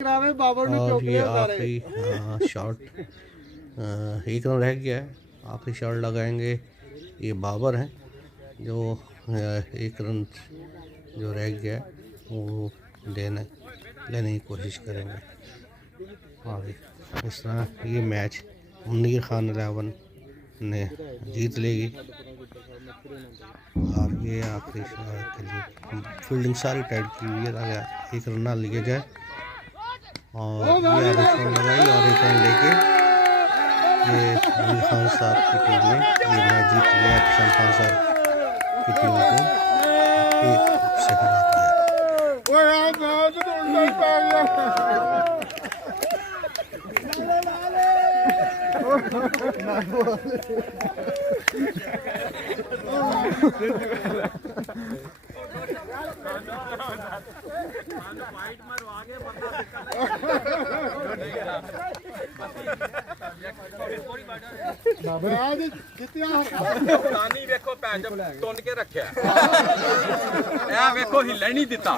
और ये आखिरी शॉट एक रन रह गया है, आखिरी शॉट लगाएंगे। ये बाबर हैं जो एक रन जो रह गया है वो लेने की कोशिश करेंगे। आगे इस तरह ये मैच मुनीर खान 11 ने जीत लेगी। और ये आखिरी शॉट के लिए फील्डिंग सारी टाइट की हुई है ताकि एक रन ना लिया जाए। और ये रन लगाई और एक रन लेके ये मुनीर खान साहब की टीम ने ये मैच जीत लिया। किशन खान साहब की टीम को एक से हरा दिया। ਵੇਖੋ ਭੈਣ ਜੀ ਟੁੰਨ ਕੇ ਰੱਖਿਆ ਇਹ ਵੇਖੋ ਹਿੱਲਣ ਨਹੀਂ ਦਿੱਤਾ।